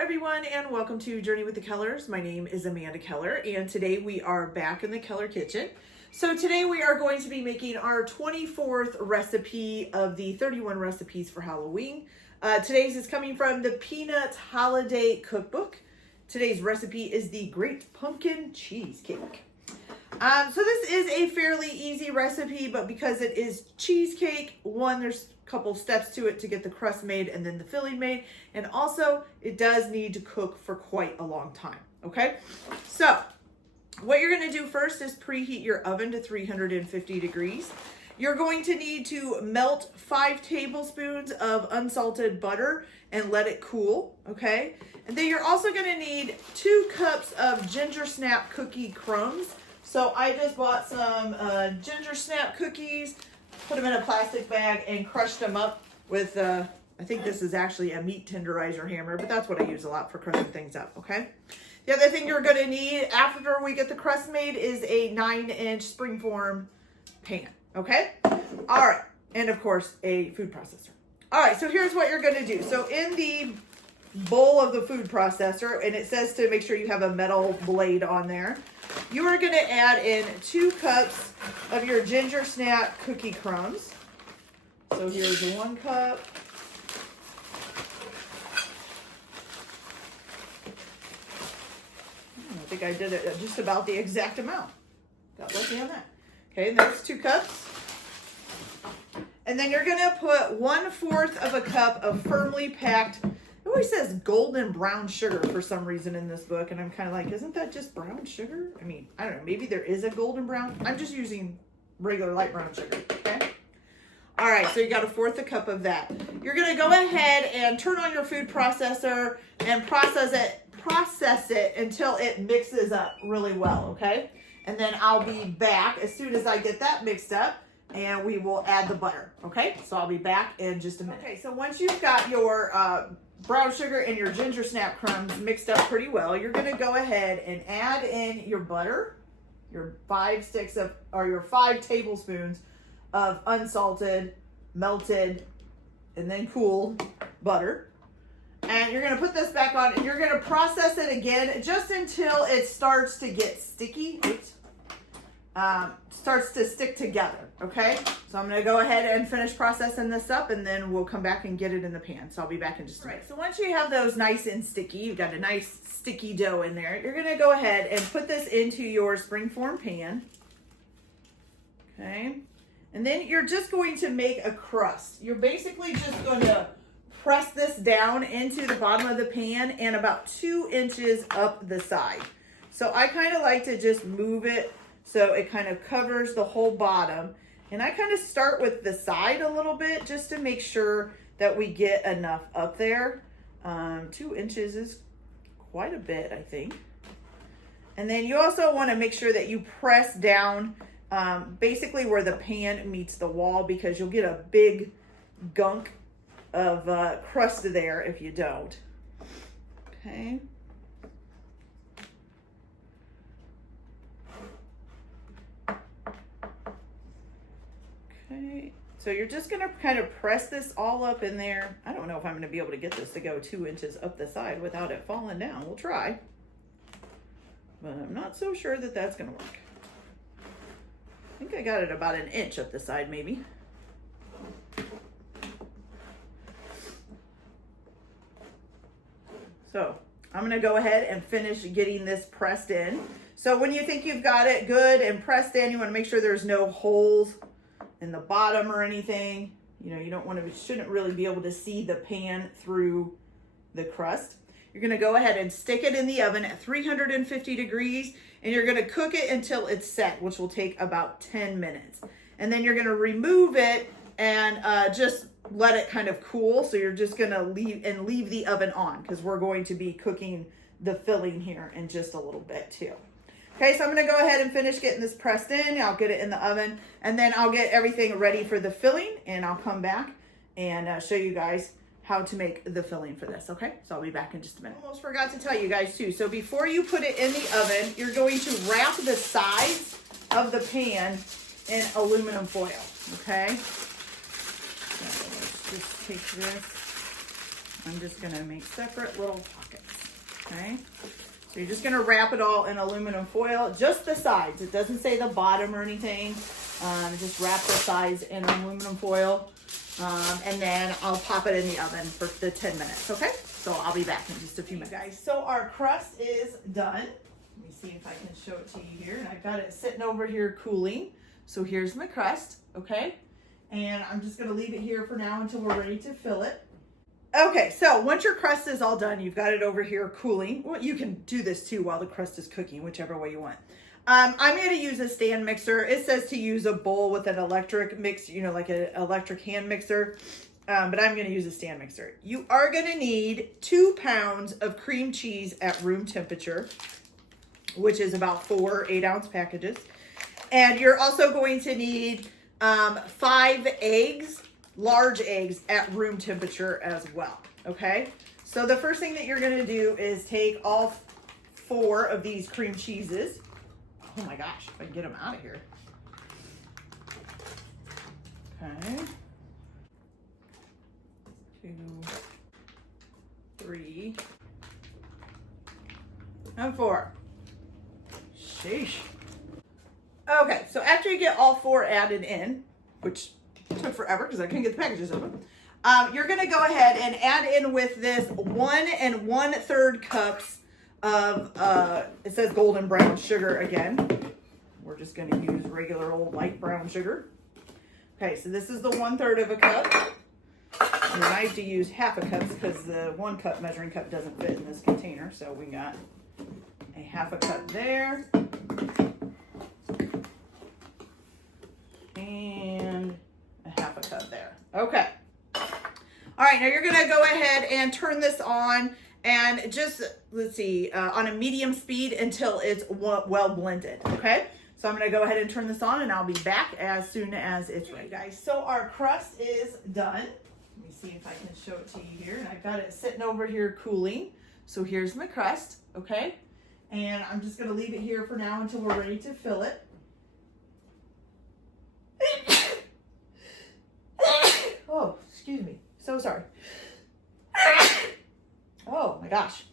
everyone, and welcome to Journey with the Kellers. My name is Amanda Keller, and today we are back in the Keller kitchen. So today we are going to be making our 24th recipe of the 31 recipes for Halloween. Today's is coming from the Peanuts Holiday Cookbook. Today's recipe is the Great Pumpkin Cheesecake. So this is a fairly easy recipe, but because it is cheesecake, there's a couple steps to it to get the crust made and then the filling made. And also it does need to cook for quite a long time. Okay. So what you're going to do first is preheat your oven to 350 degrees. You're going to need to melt 5 tablespoons of unsalted butter and let it cool. Okay. And then you're also going to need 2 cups of ginger snap cookie crumbs. So I just bought some ginger snap cookies, put them in a plastic bag, and crushed them up with, I think this is actually a meat tenderizer hammer, but that's what I use a lot for crushing things up, okay? The other thing you're going to need after we get the crust made is a 9-inch springform pan, okay? All right, and of course, a food processor. All right, so here's what you're going to do. So in the bowl of the food processor, and it says to make sure you have a metal blade on there, you are going to add in 2 cups of your ginger snap cookie crumbs. So here's 1 cup. I think I did it just about the exact amount. Got lucky on that. Okay, and that's 2 cups. And then you're going to put 1/4 of a cup of firmly packed, it always says golden brown sugar for some reason in this book, and I'm kind of like, isn't that just brown sugar? I mean, I don't know, maybe there is a golden brown. I'm just using regular light brown sugar, okay? All right, so you got 1/4 cup of that. You're gonna go ahead and turn on your food processor and process it until it mixes up really well, okay? And then I'll be back as soon as I get that mixed up, and we will add the butter, okay? So I'll be back in just a minute. Okay, so once you've got your brown sugar and your ginger snap crumbs mixed up pretty well, you're going to go ahead and add in your butter, your 5 tablespoons of unsalted, melted, and then cooled butter. And you're going to put this back on, and you're going to process it again just until it starts to get sticky. Starts to stick together, okay? So I'm going to go ahead and finish processing this up, and then we'll come back and get it in the pan. So I'll be back in just a minute. So once you have those nice and sticky, you've got a nice sticky dough in there, you're going to go ahead and put this into your springform pan, okay? And then you're just going to make a crust. You're basically just going to press this down into the bottom of the pan and about 2 inches up the side. So I kind of like to just move it so it kind of covers the whole bottom. And I kind of start with the side a little bit just to make sure that we get enough up there. 2 inches is quite a bit, I think. And then you also want to make sure that you press down basically where the pan meets the wall, because you'll get a big gunk of crust there if you don't. Okay. Okay, so you're just going to kind of press this all up in there. I don't know if I'm going to be able to get this to go 2 inches up the side without it falling down. We'll try, but I'm not so sure that that's going to work. I think I got it about 1 inch up the side, maybe. So I'm going to go ahead and finish getting this pressed in. So when you think you've got it good and pressed in, you want to make sure there's no holes in the bottom or anything. You know, you don't want to, shouldn't really be able to see the pan through the crust. You're going to go ahead and stick it in the oven at 350 degrees, and you're going to cook it until it's set, which will take about 10 minutes. And then you're going to remove it and just let it kind of cool. So you're just going to leave the oven on, because we're going to be cooking the filling here in just a little bit too. Okay, so I'm going to go ahead and finish getting this pressed in. I'll get it in the oven, and then I'll get everything ready for the filling, and I'll come back and show you guys how to make the filling for this, okay? So I'll be back in just a minute. Almost forgot to tell you guys too. So before you put it in the oven, you're going to wrap the sides of the pan in aluminum foil, okay? So let's just take this I'm just gonna make separate little pockets, okay? So you're just gonna wrap it all in aluminum foil, just the sides. It doesn't say the bottom or anything. Just wrap the sides in aluminum foil. And then I'll pop it in the oven for the 10 minutes, okay? So I'll be back in just a few minutes. Guys, so our crust is done. Let me see if I can show it to you here. And I've got it sitting over here cooling. So here's my crust, okay? And I'm just gonna leave it here for now until we're ready to fill it. Okay, so once your crust is all done, you've got it over here cooling. Well, you can do this too while the crust is cooking, whichever way you want. I'm going to use a stand mixer. It says to use a bowl with an electric mix, you know, like an electric hand mixer, but I'm going to use a stand mixer. You are going to need 2 pounds of cream cheese at room temperature, which is about 4 8-ounce packages. And you're also going to need 5 eggs, large eggs at room temperature as well, okay? So the first thing that you're going to do is take all 4 of these cream cheeses. Oh my gosh, if I can get them out of here. Okay. 2, 3, and 4. Sheesh. Okay, so after you get all 4 added in, which took forever because I couldn't get the packages open, you're going to go ahead and add in with this 1 1/3 cups of, it says golden brown sugar again. We're just going to use regular old light brown sugar. Okay, so this is the 1/3 of a cup. And then I have to use 1/2 cup because the 1 cup measuring cup doesn't fit in this container. So we got a 1/2 cup there. And a 1/2 cup there. Okay. All right, now you're going to go ahead and turn this on and just, let's see, on a medium speed until it's well blended, okay? So I'm going to go ahead and turn this on and I'll be back as soon as it's ready, guys. So our crust is done. Let me see if I can show it to you here. And I've got it sitting over here cooling. So here's my crust, okay? And I'm just going to leave it here for now until we're ready to fill it. Oh, excuse me. So sorry. Oh my gosh.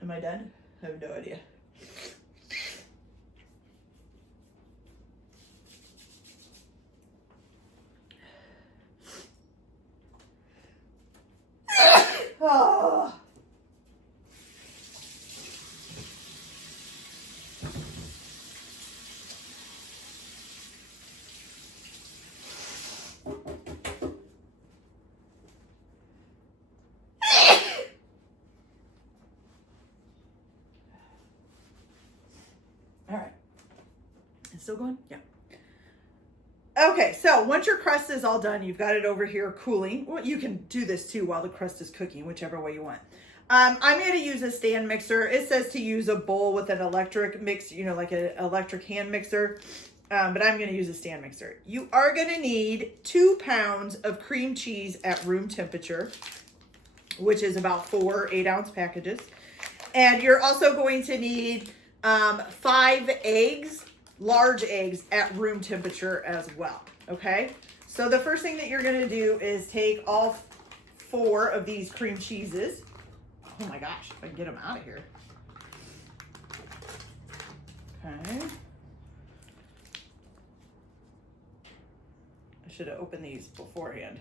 Am I done? I have no idea. Oh. All right. It's still going? Yeah. Okay, so once your crust is all done, you've got it over here cooling. Well, you can do this too while the crust is cooking, whichever way you want. I'm going to use a stand mixer. It says to use a bowl with an electric mix, you know, like an electric hand mixer, but I'm going to use a stand mixer. You are going to need 2 pounds of cream cheese at room temperature, which is about 4 8-ounce packages. And you're also going to need 5 eggs, large eggs at room temperature as well, okay? So the first thing that you're going to do is take all 4 of these cream cheeses. Oh my gosh, if I can get them out of here. Okay. I should have opened these beforehand.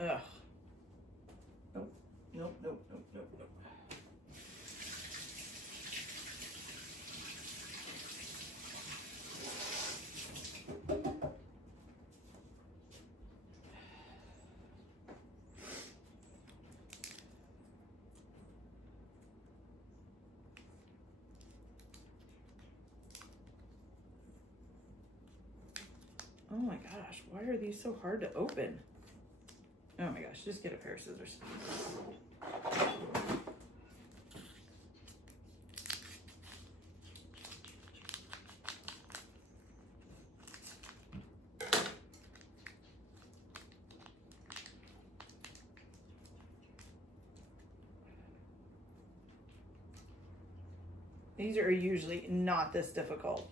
Ugh. Nope, nope, nope, nope, nope, nope. Oh my gosh, why are these so hard to open? Oh my gosh, just get a pair of scissors. These are usually not this difficult.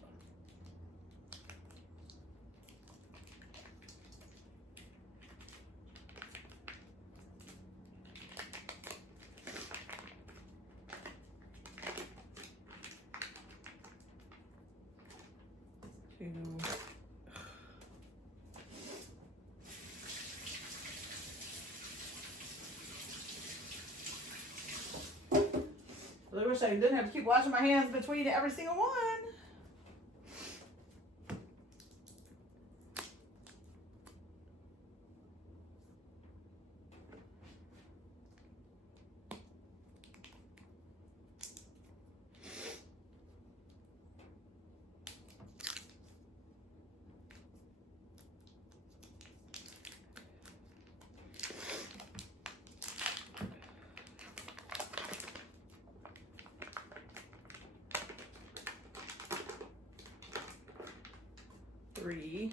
I wish I didn't have to keep washing my hands between every single one. Three.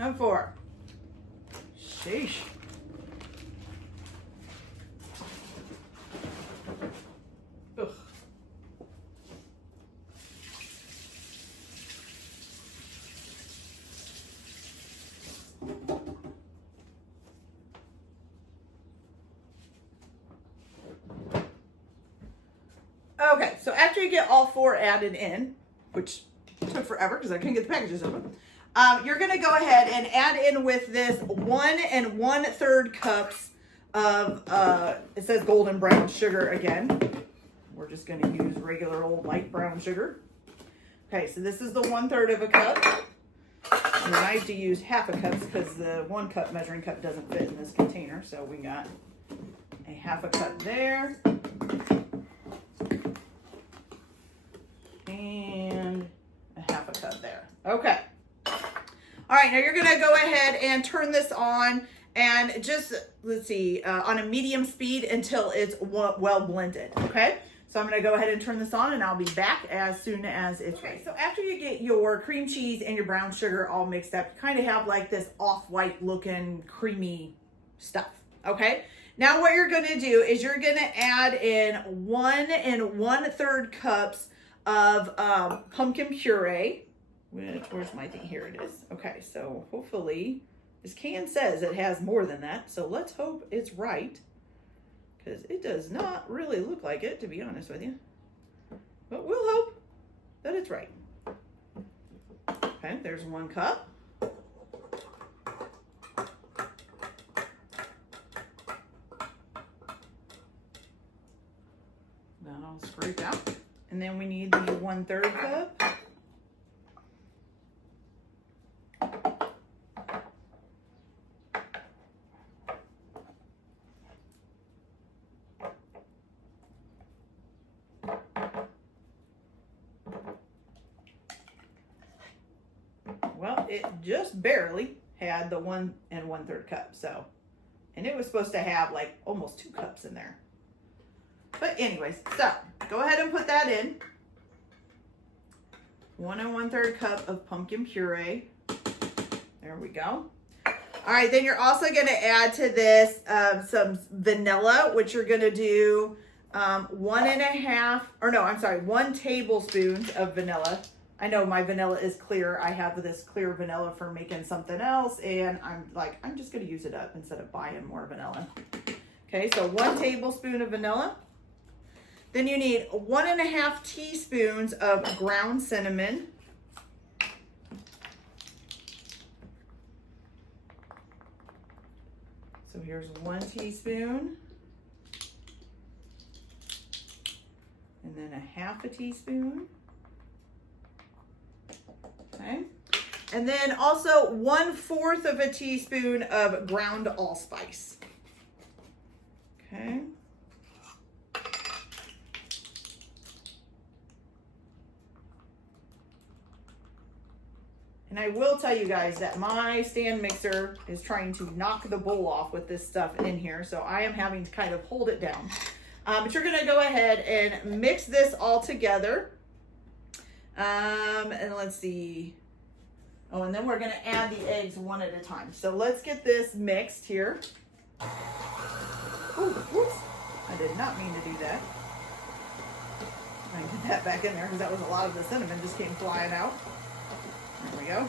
And 4. Sheesh. Ugh. Okay, so after you get all 4 added in, which took forever because I couldn't get the packages open, you're going to go ahead and add in with this 1 1/3 cups of, it says golden brown sugar again. We're just going to use regular old light brown sugar. Okay, so this is the 1/3 of a cup. And then I have to use half a cup because the 1 cup measuring cup doesn't fit in this container. So we got a half a cup there. And a half a cup there. Okay. All right, now you're gonna go ahead and turn this on and just, let's see, on a medium speed until it's well blended, okay? So I'm gonna go ahead and turn this on and I'll be back as soon as it's ready. So after you get your cream cheese and your brown sugar all mixed up, you kind of have like this off-white looking creamy stuff, okay? Now what you're gonna do is you're gonna add in 1 1/3 cups of pumpkin puree. Where's my thing? Here it is. Okay, so hopefully this can says it has more than that, so let's hope it's right, because it does not really look like it, to be honest with you, but we'll hope that it's right. Okay, there's 1 cup. Then I'll scrape out, and then we need the 1/3 cup. Well, it just barely had the 1 1/3 cup, so, and it was supposed to have like almost 2 cups in there. But anyways, so go ahead and put that in. 1 1/3 cup of pumpkin puree. There we go. All right, then you're also going to add to this some vanilla, which you're going to do 1 tablespoon of vanilla. I know my vanilla is clear. I have this clear vanilla for making something else, and I'm just going to use it up instead of buying more vanilla. Okay, so 1 tablespoon of vanilla. Then you need 1 1/2 teaspoons of ground cinnamon. So here's 1 teaspoon. And then 1/2 teaspoon. Okay. And then also 1/4 of a teaspoon of ground allspice. Okay. And I will tell you guys that my stand mixer is trying to knock the bowl off with this stuff in here. So I am having to kind of hold it down. But you're gonna go ahead and mix this all together. And let's see. Oh, and then we're gonna add the eggs one at a time. So let's get this mixed here. Ooh, whoops. I did not mean to do that. I can get that back in there because that was a lot of the cinnamon just came flying out. There we go.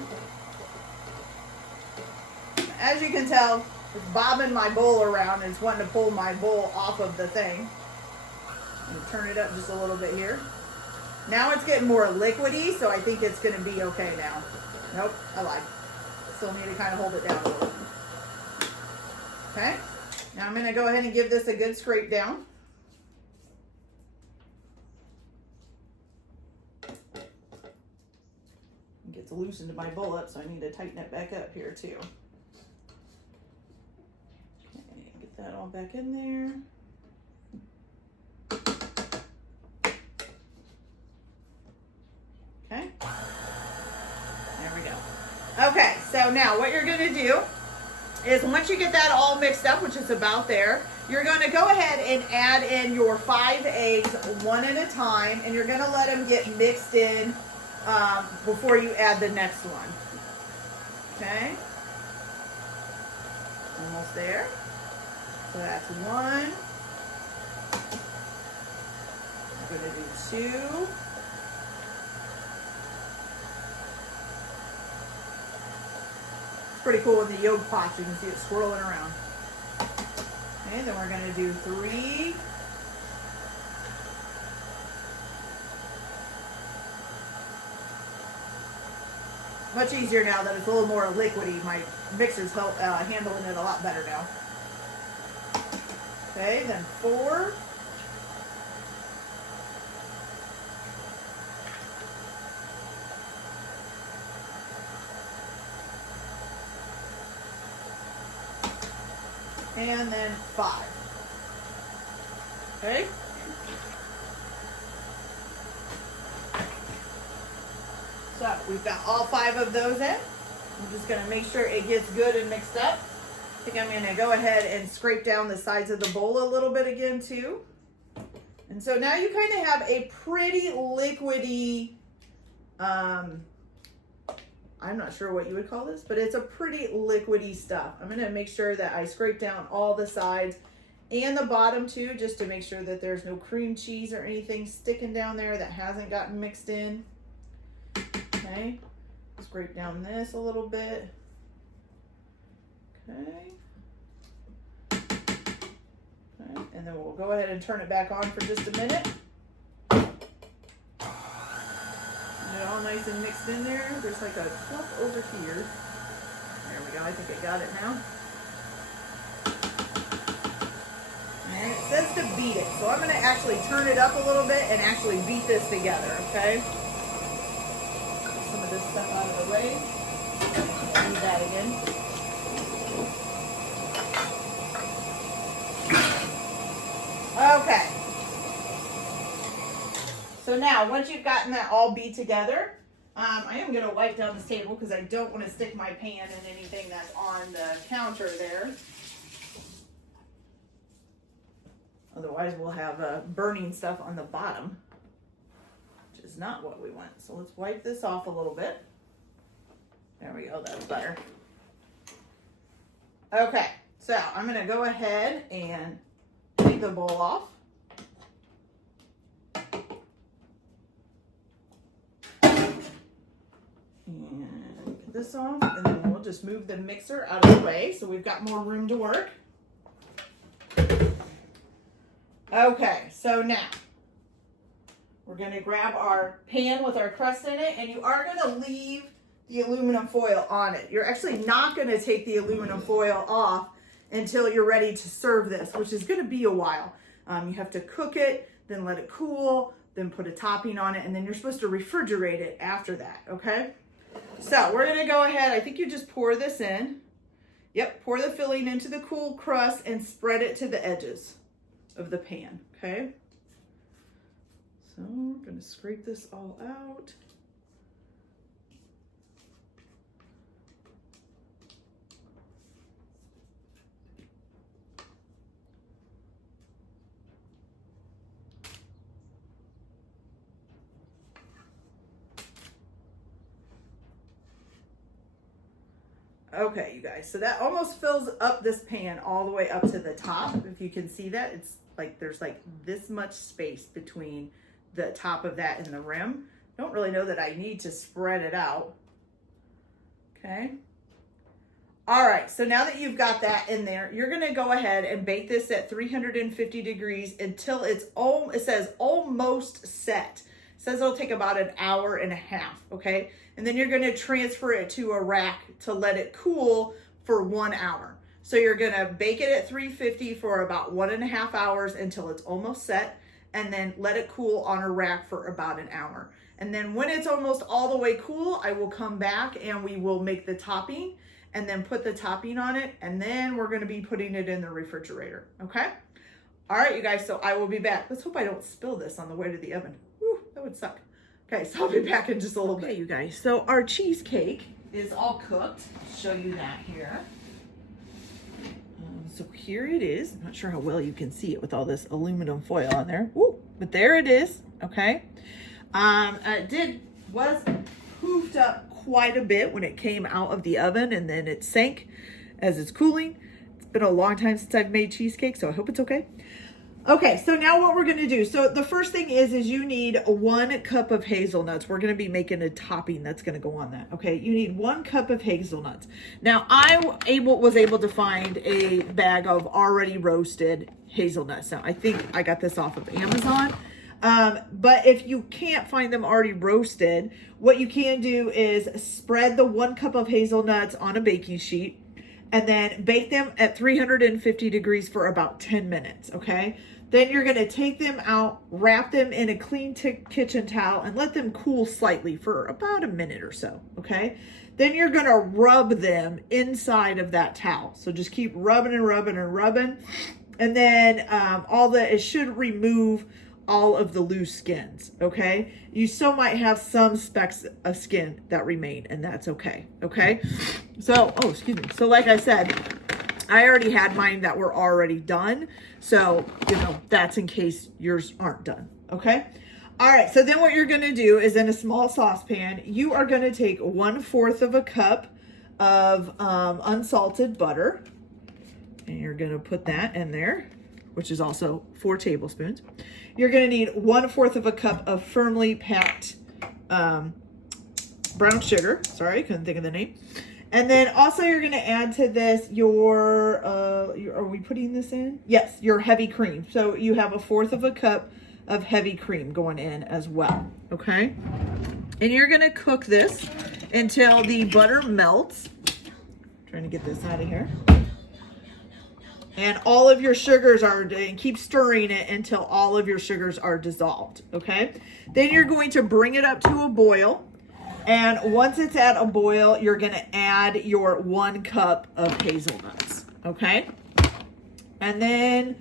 As you can tell, it's bobbing my bowl around and it's wanting to pull my bowl off of the thing. And turn it up just a little bit here. Now it's getting more liquidy, so I think it's gonna be okay now. Nope, I lied. Still need to kind of hold it down a little. Okay, now I'm gonna go ahead and give this a good scrape down. It gets loosened my bowl up, so I need to tighten it back up here too. Okay, get that all back in there. Okay, there we go. Okay, so now what you're gonna do is once you get that all mixed up, which is about there, you're gonna go ahead and add in your 5 eggs one at a time, and you're gonna let them get mixed in before you add the next one. Okay, almost there. So that's 1. I'm gonna do 2. Pretty cool with the yolk pops. You can see it swirling around. Okay, then we're going to do 3. Much easier now that it's a little more liquidy. My mixer's handling it a lot better now. Okay, then 4. And then 5. Okay. So we've got all 5 of those in. I'm just going to make sure it gets good and mixed up. I think I'm going to go ahead and scrape down the sides of the bowl a little bit again too. And so now you kind of have a pretty liquidy, I'm not sure what you would call this, but it's a pretty liquidy stuff. I'm going to make sure that I scrape down all the sides and the bottom too, just to make sure that there's no cream cheese or anything sticking down there that hasn't gotten mixed in. Okay, scrape down this a little bit. Okay. Okay. And then we'll go ahead and turn it back on for just a minute. All nice and mixed in there. There's like a clump over here. There we go. I think I got it now. And it says to beat it. So I'm going to actually turn it up a little bit and actually beat this together, okay? Get some of this stuff out of the way. Do that again. Okay. So now, once you've gotten that all beat together, I am going to wipe down this table because I don't want to stick my pan in anything that's on the counter there. Otherwise, we'll have burning stuff on the bottom, which is not what we want. So let's wipe this off a little bit. There we go. That's better. Okay, so I'm going to go ahead and take the bowl off. And get this off, and then we'll just move the mixer out of the way so we've got more room to work. Okay, so now we're going to grab our pan with our crust in it, and you are going to leave the aluminum foil on it. You're actually not going to take the aluminum foil off until you're ready to serve this, which is going to be a while. You have to cook it, then let it cool, then put a topping on it, and then you're supposed to refrigerate it after that, okay? So we're gonna go ahead, I think you just pour this in. Yep, pour the filling into the cool crust and spread it to the edges of the pan, okay? So I'm gonna scrape this all out. Okay, you guys, so that almost fills up this pan all the way up to the top. If you can see that, it's like there's like this much space between the top of that and the rim. Don't really know that I need to spread it out. Okay. All right, so now that you've got that in there, you're gonna go ahead and bake this at 350 degrees until it says almost set. It says it'll take about an hour and a half, okay? And then you're gonna transfer it to a rack to let it cool for 1 hour. So you're gonna bake it at 350 for about 1.5 hours until it's almost set, and then let it cool on a rack for about an hour. And then when it's almost all the way cool, I will come back and we will make the topping and then put the topping on it. And then we're gonna be putting it in the refrigerator, okay? All right, you guys, so I will be back. Let's hope I don't spill this on the way to the oven. Whew, that would suck. Okay, so I'll be back in just a little bit. Okay, you guys, so our cheesecake is all cooked. I'll show you that here. So here it is. I'm not sure how well you can see it with all this aluminum foil on there. Woo, but there it is, okay? It was poofed up quite a bit when it came out of the oven, and then it sank as it's cooling. It's been a long time since I've made cheesecake, so I hope it's okay. Okay, so now what we're gonna do, so the first thing is you need 1 cup of hazelnuts. We're gonna be making a topping that's gonna go on that, okay? You need 1 cup of hazelnuts. Now, I was able to find a bag of already roasted hazelnuts. Now, I think I got this off of Amazon. But if you can't find them already roasted, what you can do is spread the 1 cup of hazelnuts on a baking sheet and then bake them at 350 degrees for about 10 minutes, okay? Then you're gonna take them out, wrap them in a clean kitchen towel and let them cool slightly for about a minute or so, okay? Then you're gonna rub them inside of that towel. So just keep rubbing and rubbing and rubbing. And then it should remove all of the loose skins, okay? You still might have some specks of skin that remain, and that's okay, okay? So, oh, excuse me. So like I said, I already had mine that were already done. So, you know, that's in case yours aren't done, okay? All right, so then what you're gonna do is in a small saucepan, you are gonna take 1/4 of a cup of unsalted butter, and you're gonna put that in there, which is also 4 tablespoons. You're gonna need 1/4 of a cup of firmly packed brown sugar. Sorry, couldn't think of the name. And then also you're gonna add to this are we putting this in? Yes, your heavy cream. So you have 1/4 of a cup of heavy cream going in as well, okay? And you're gonna cook this until the butter melts. Trying to get this out of here. And all of your sugars and keep stirring it until all of your sugars are dissolved, okay? Then you're going to bring it up to a boil. And once it's at a boil, you're gonna add your 1 cup of hazelnuts, okay? And then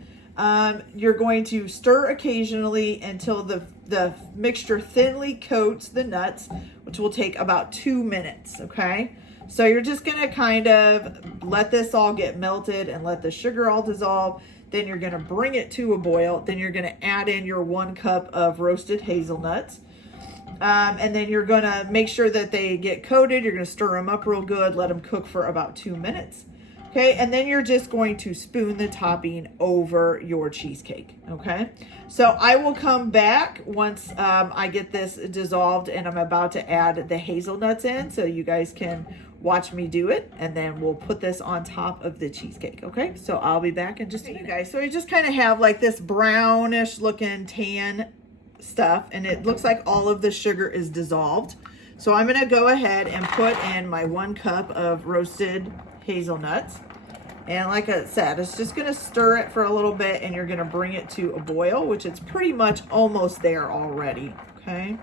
you're going to stir occasionally until the mixture thinly coats the nuts, which will take about 2 minutes, okay? So you're just gonna kind of let this all get melted and let the sugar all dissolve. Then you're gonna bring it to a boil. Then you're gonna add in your 1 cup of roasted hazelnuts. And then you're gonna make sure that they get coated. You're gonna stir them up real good, let them cook for about 2 minutes. Okay, and then you're just going to spoon the topping over your cheesecake, okay? So I will come back once I get this dissolved and I'm about to add the hazelnuts in so you guys can watch me do it, and then we'll put this on top of the cheesecake, okay? So I'll be back in just a minute. You guys, so you just kind of have like this brownish looking tan stuff, and it looks like all of the sugar is dissolved. So I'm gonna go ahead and put in my 1 cup of roasted hazelnuts. And like I said, it's just gonna stir it for a little bit and you're gonna bring it to a boil, which it's pretty much almost there already, okay?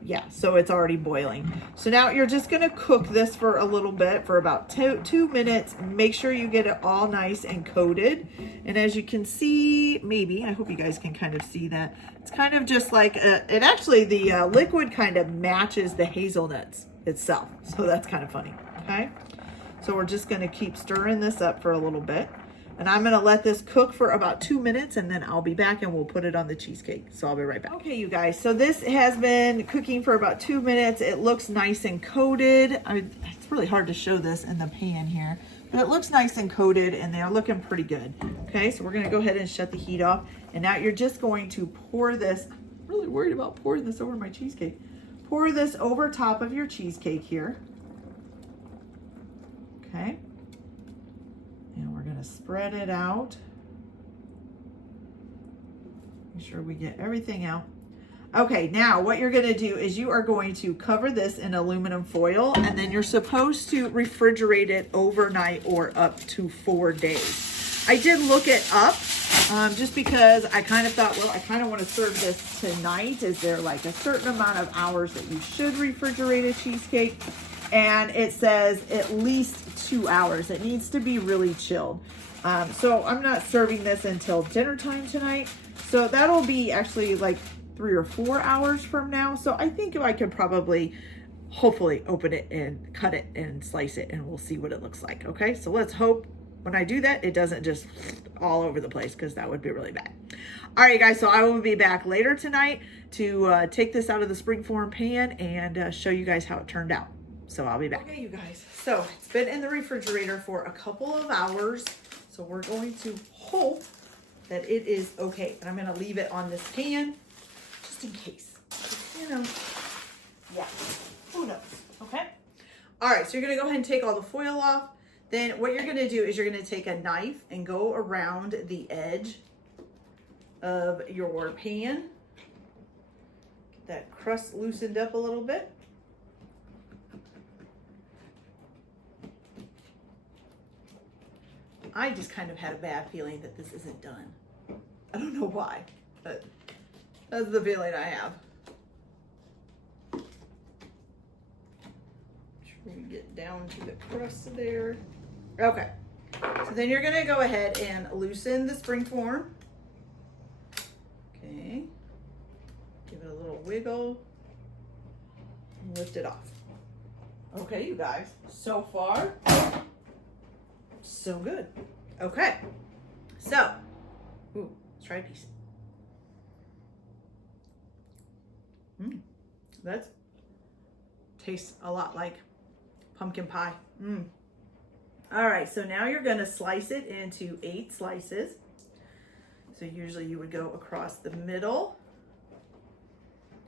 Yeah, so it's already boiling. So now you're just gonna cook this for a little bit, for about two minutes. Make sure you get it all nice and coated. And as you can see, maybe, I hope you guys can kind of see that. It's kind of just like, it actually, the liquid kind of matches the hazelnuts itself. So that's kind of funny, okay? So we're just gonna keep stirring this up for a little bit. And I'm gonna let this cook for about 2 minutes, and then I'll be back and we'll put it on the cheesecake. So I'll be right back. Okay, you guys, so this has been cooking for about 2 minutes. It looks nice and coated. It's really hard to show this in the pan here, but it looks nice and coated and they're looking pretty good. Okay, so we're gonna go ahead and shut the heat off. And now you're just going to pour this, I'm really worried about pouring this over my cheesecake. Pour this over top of your cheesecake here. Okay. And we're gonna spread it out. Make sure we get everything out. Okay, now what you're gonna do is you are going to cover this in aluminum foil, and then you're supposed to refrigerate it overnight or up to 4 days. I did look it up just because I kind of thought, well, I kind of want to serve this tonight. Is there like a certain amount of hours that you should refrigerate a cheesecake? And it says at least 2 hours. It needs to be really chilled. So I'm not serving this until dinner time tonight. So that'll be actually like 3 or 4 hours from now. So I think I could probably, hopefully, open it and cut it and slice it, and we'll see what it looks like. Okay, so let's hope when I do that, it doesn't just all over the place, because that would be really bad. All right, guys, so I will be back later tonight to take this out of the springform pan and show you guys how it turned out. So I'll be back. Okay, you guys, so it's been in the refrigerator for a couple of hours. So we're going to hope that it is okay. And I'm gonna leave it on this pan just in case, you know, yeah, who knows, okay? All right, so you're gonna go ahead and take all the foil off. Then what you're gonna do is you're gonna take a knife and go around the edge of your pan. Get that crust loosened up a little bit. I just kind of had a bad feeling that this isn't done. I don't know why, but that's the feeling I have. Make sure we get down to the crust there. Okay, so then you're gonna go ahead and loosen the springform. Okay, give it a little wiggle and lift it off. Okay, you guys, so far, so good. Okay, so, ooh, let's try a piece. That tastes a lot like pumpkin pie. All right, so now you're gonna slice it into 8 slices. So usually you would go across the middle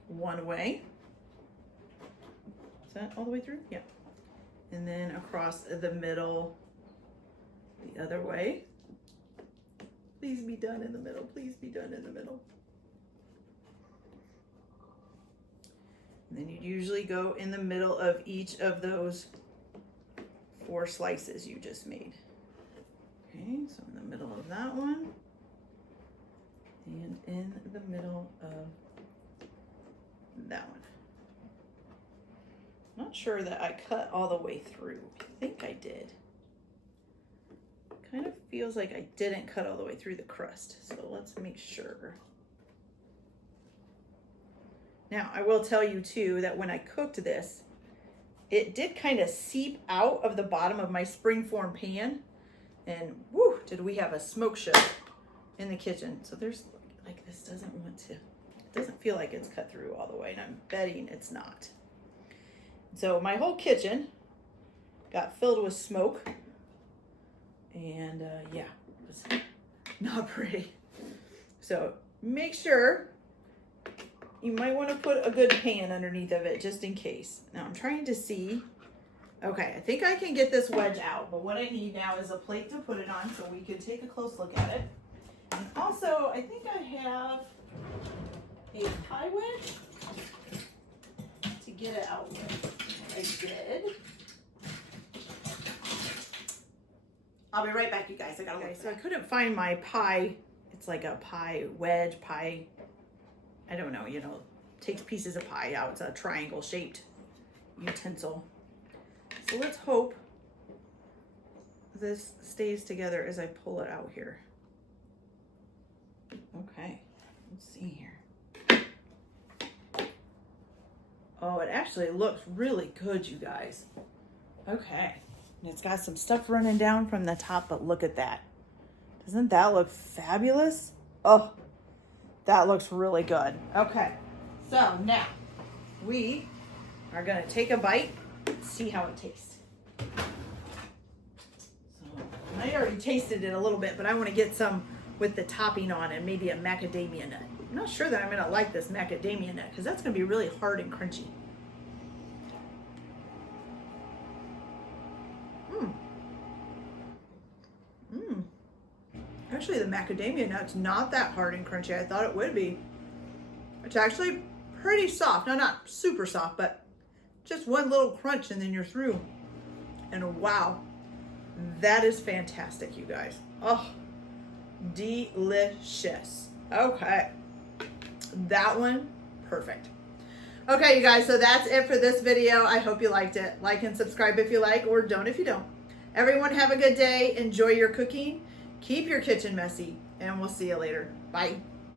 one way. Is that all the way through? Yeah. And then across the middle the other way. Please be done in the middle. Please be done in the middle. And then you usually go in the middle of each of those 4 slices you just made. Okay, so in the middle of that one, and in the middle of that one. Not sure that I cut all the way through. I think I did. Kind of feels like I didn't cut all the way through the crust, so let's make sure. Now, I will tell you too that when I cooked this, it did kind of seep out of the bottom of my springform pan, and whoo, did we have a smoke show in the kitchen. So there's like, this doesn't want to, it doesn't feel like it's cut through all the way, and I'm betting it's not. So my whole kitchen got filled with smoke, and yeah, it was not pretty. So make sure, you might want to put a good pan underneath of it just in case. Now I'm trying to see. Okay, I think I can get this wedge out, but what I need now is a plate to put it on so we can take a close look at it. And also, I think I have a pie wedge to get it out with. I did. I'll be right back, you guys. I gotta look. So I couldn't find my pie. It's like a pie wedge, pie, I don't know, you know, takes pieces of pie out. It's a triangle shaped utensil. So let's hope this stays together as I pull it out here. Okay, let's see here. Oh, it actually looks really good, you guys. Okay, and it's got some stuff running down from the top, but look at that. Doesn't that look fabulous? Oh, that looks really good. Okay, so now we are gonna take a bite and see how it tastes. So I already tasted it a little bit, but I want to get some with the topping on and maybe a macadamia nut. I'm not sure that I'm gonna like this macadamia nut because that's gonna be really hard and crunchy. Actually, the macadamia nut's not that hard and crunchy. I thought it would be. It's actually pretty soft. No, not super soft, but just one little crunch and then you're through. And wow, that is fantastic, you guys. Oh, delicious. Okay, that one, perfect. Okay, you guys, so that's it for this video. I hope you liked it. Like and subscribe if you like, or don't if you don't. Everyone have a good day. Enjoy your cooking. Keep your kitchen messy, and we'll see you later. Bye.